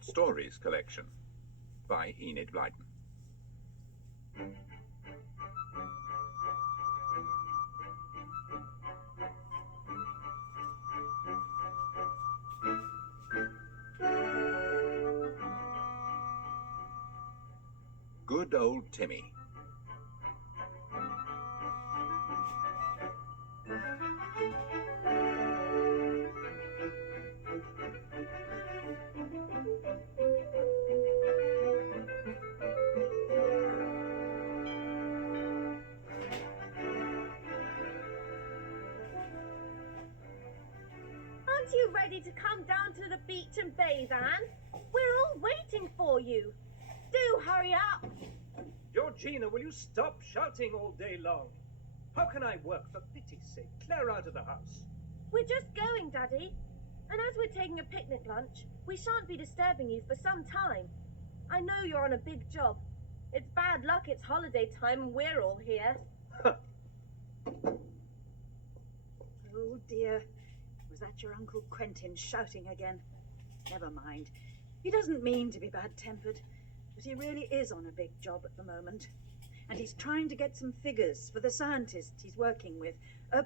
Short Stories collection by Enid Blyton. Good Old Timmy. Aren't you ready to come down to the beach and bathe, Anne? We're all waiting for you. Do hurry up. Georgina, will you stop shouting all day long? How can I work, for pity's sake? Clear out of the house. We're just going, Daddy. And as we're taking a picnic lunch, we shan't be disturbing you for some time. I know you're on a big job. It's bad luck it's holiday time and we're all here. Oh dear. Was that your Uncle Quentin shouting again? Never mind. He doesn't mean to be bad-tempered, but he really is on a big job at the moment. And he's trying to get some figures for the scientist he's working with,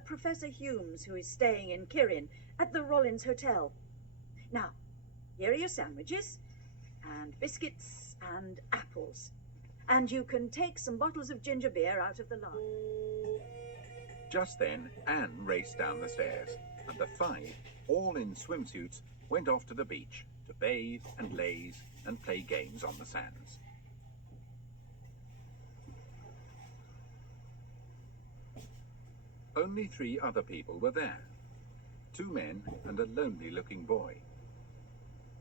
Professor Humes, who is staying in Kirin at the Rollins Hotel. Now, here are your sandwiches, and biscuits, and apples. And you can take some bottles of ginger beer out of the larder. Just then, Anne raced down the stairs, and the five, all in swimsuits, went off to the beach to bathe and laze and play games on the sands. Only 3 other people were there. 2 men and a lonely-looking boy.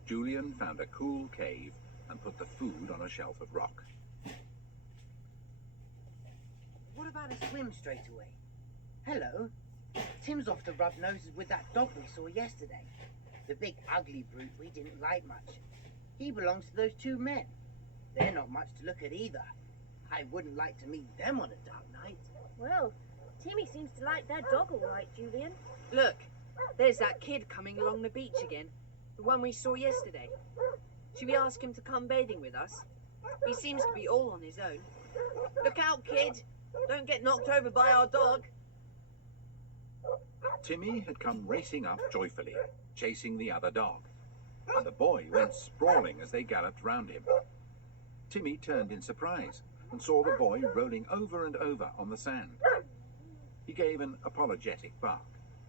Julian found a cool cave and put the food on a shelf of rock. What about a swim straight away? Hello? Tim's off to rub noses with that dog we saw yesterday. The big ugly brute we didn't like much. He belongs to those 2 men. They're not much to look at either. I wouldn't like to meet them on a dark night. Well, Timmy seems to like their dog all right, Julian. Look, there's that kid coming along the beach again. The one we saw yesterday. Should we ask him to come bathing with us? He seems to be all on his own. Look out, kid. Don't get knocked over by our dog. Timmy had come racing up joyfully, chasing the other dog, and the boy went sprawling as they galloped round him. Timmy turned in surprise and saw the boy rolling over and over on the sand. He gave an apologetic bark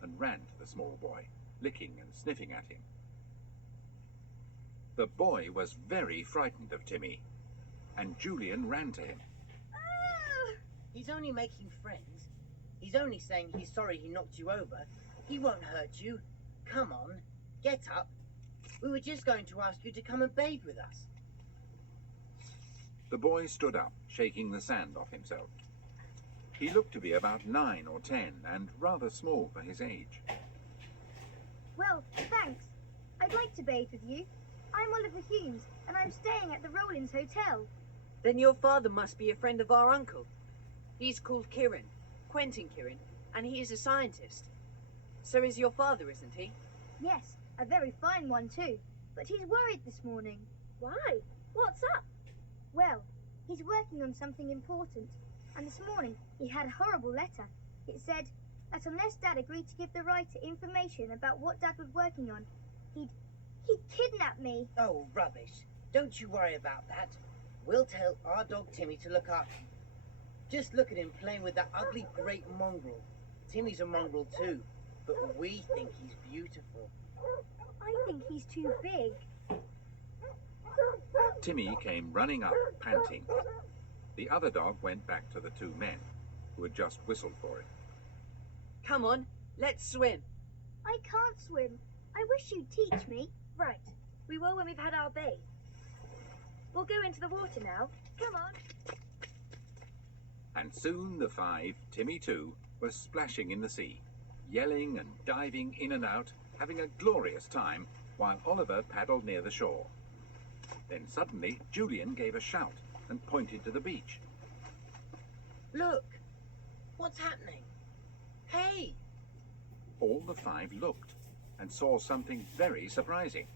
and ran to the small boy, licking and sniffing at him. The boy was very frightened of Timmy, and Julian ran to him. He's only making friends. He's only saying he's sorry he knocked you over. He won't hurt you. Come on, get up. We were just going to ask you to come and bathe with us. The boy stood up, shaking the sand off himself. He looked to be about 9 or 10 and rather small for his age. Well, thanks. I'd like to bathe with you. I'm Oliver Humes, and I'm staying at the Rollins Hotel. Then your father must be a friend of our uncle. He's called Kirin, Quentin Kirin, and he is a scientist. So is your father, isn't he? Yes, a very fine one too. But he's worried this morning. Why? What's up? Well, he's working on something important. And this morning he had a horrible letter. It said that unless Dad agreed to give the writer information about what Dad was working on, he'd kidnap me. Oh, rubbish. Don't you worry about that. We'll tell our dog Timmy to look after you. Just look at him playing with that ugly great mongrel. Timmy's a mongrel too, but we think he's beautiful. I think he's too big. Timmy came running up, panting. The other dog went back to the 2 men, who had just whistled for it. Come on, let's swim. I can't swim. I wish you'd teach me. Right. We will when we've had our bathe. We'll go into the water now. Come on. And soon the 5, Timmy too, was splashing in the sea, yelling and diving in and out, having a glorious time, while Oliver paddled near the shore. Then suddenly Julian gave a shout and pointed to the beach. Look! What's happening? Hey! All the 5 looked and saw something very surprising.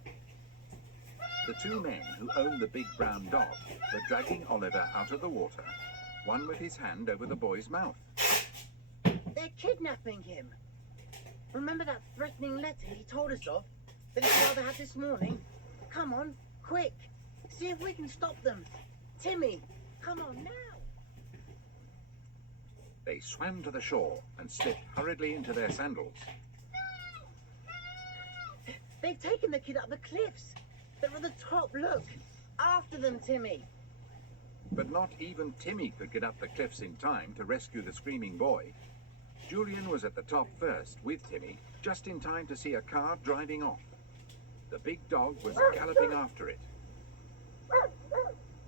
The two men who owned the big brown dog were dragging Oliver out of the water, one with his hand over the boy's mouth. They're kidnapping him. Remember that threatening letter he told us of that his father had this morning? Come on, quick. See if we can stop them. Timmy, come on now. They swam to the shore and slipped hurriedly into their sandals. They've taken the kid up the cliffs. They're at the top, look. After them, Timmy. But not even Timmy could get up the cliffs in time to rescue the screaming boy. Julian was at the top first with Timmy, just in time to see a car driving off. The big dog was galloping after it.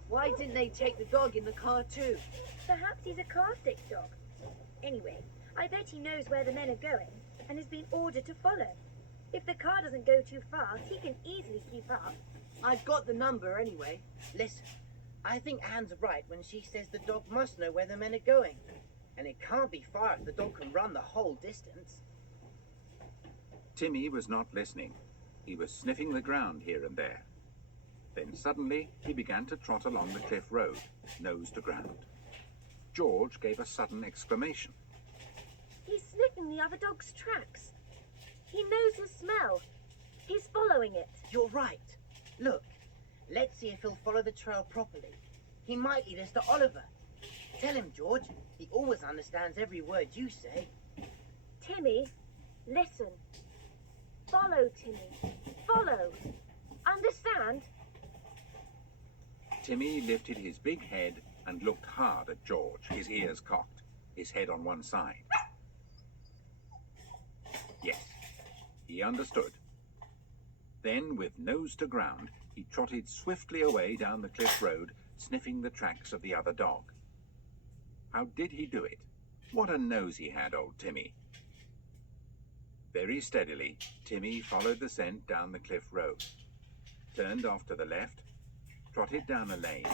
Why didn't they take the dog in the car too? Perhaps he's a car-stick dog. Anyway, I bet he knows where the men are going and has been ordered to follow. If the car doesn't go too fast, he can easily keep up. I've got the number anyway. Listen, I think Anne's right when she says the dog must know where the men are going. And it can't be far if the dog can run the whole distance. Timmy was not listening. He was sniffing the ground here and there. Then suddenly he began to trot along the cliff road, nose to ground. George gave a sudden exclamation. He's sniffing the other dog's tracks. He knows his smell. He's following it. You're right. Look, let's see if he'll follow the trail properly. He might lead us to Oliver. Tell him, George. He always understands every word you say. Timmy, listen. Follow, Timmy. Follow. Understand? Timmy lifted his big head and looked hard at George, his ears cocked, his head on one side. Yes, he understood. Then, with nose to ground, he trotted swiftly away down the cliff road, sniffing the tracks of the other dog. How did he do it? What a nose he had, old Timmy. Very steadily, Timmy followed the scent down the cliff road, turned off to the left, trotted down a lane,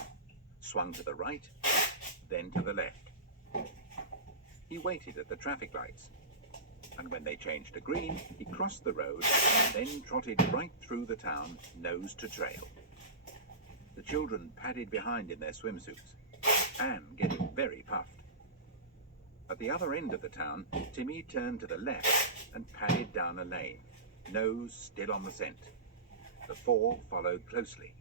swung to the right, then to the left. He waited at the traffic lights, and when they changed to green, he crossed the road and then trotted right through the town, nose to trail. The children padded behind in their swimsuits, Anne getting very puffed. At the other end of the town, Timmy turned to the left and padded down a lane, nose still on the scent. The four followed closely.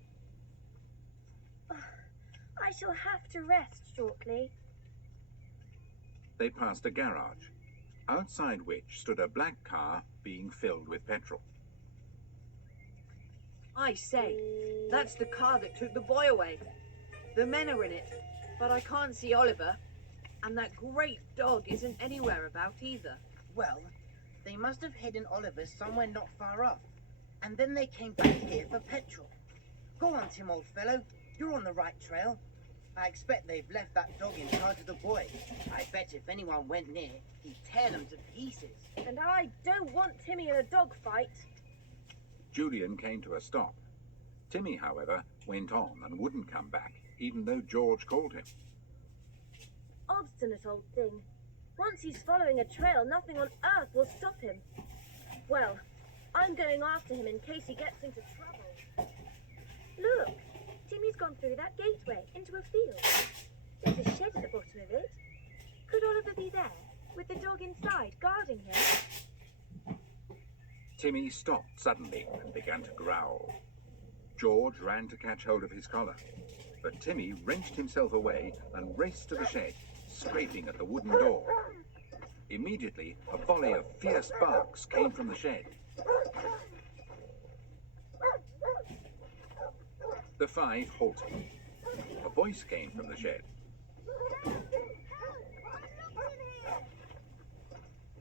I shall have to rest shortly. They passed a garage, outside which stood a black car being filled with petrol. I say, that's the car that took the boy away. The men are in it, but I can't see Oliver. And that great dog isn't anywhere about either. Well, they must have hidden Oliver somewhere not far off. And then they came back here for petrol. Go on, Tim, old fellow. You're on the right trail. I expect they've left that dog in charge of the boy. I bet if anyone went near, he'd tear them to pieces. And I don't want Timmy in a dog fight. Julian came to a stop. Timmy, however, went on and wouldn't come back, even though George called him. Obstinate old thing. Once he's following a trail, nothing on earth will stop him. Well, I'm going after him in case he gets into trouble. Look, Timmy's gone through that gateway into a field. There's a shed at the bottom of it. Could Oliver be there, with the dog inside, guarding him? Timmy stopped suddenly and began to growl. George ran to catch hold of his collar, but Timmy wrenched himself away and raced to the shed, scraping at the wooden door. Immediately, a volley of fierce barks came from the shed. The five halted. A voice came from the shed.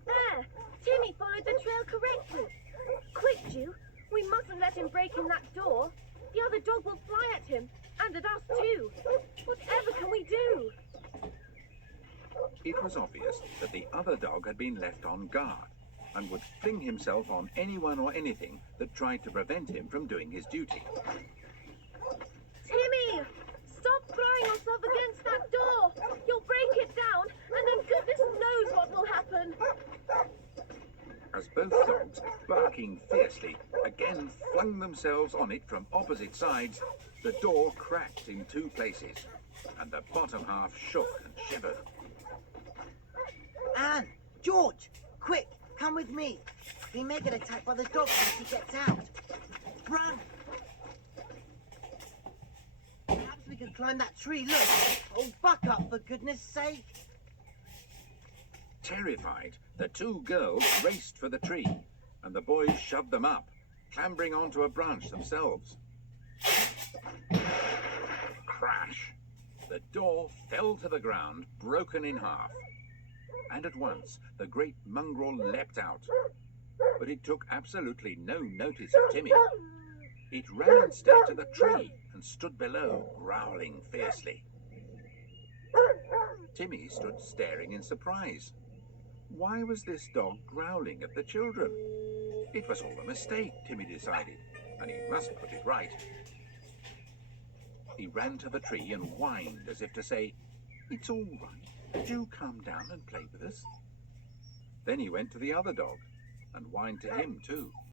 There! Timmy followed the trail correctly. Quick, Jew! We mustn't let him break in that door. The other dog will fly at him, and at us too. Whatever can we do? It was obvious that the other dog had been left on guard and would fling himself on anyone or anything that tried to prevent him from doing his duty. Timmy! Stop throwing yourself against that door! You'll break it down, and then goodness knows what will happen. As both dogs barked barking fiercely, again flung themselves on it from opposite sides, the door cracked in 2 places, and the bottom half shook and shivered. Anne! George! Quick! Come with me! He may get attacked by the dog once he gets out. Run! Perhaps we could climb that tree, look! Oh, buck up, for goodness sake! Terrified, the 2 girls raced for the tree, and the boys shoved them up, clambering onto a branch themselves. Crash! The door fell to the ground, broken in half. And at once, the great mongrel leapt out. But it took absolutely no notice of Timmy. It ran instead to the tree and stood below, growling fiercely. Timmy stood staring in surprise. Why was this dog growling at the children? It was all a mistake, Timmy decided, and he must put it right. He ran to the tree and whined as if to say, "It's all right. Do come down and play with us." Then he went to the other dog and whined to him too.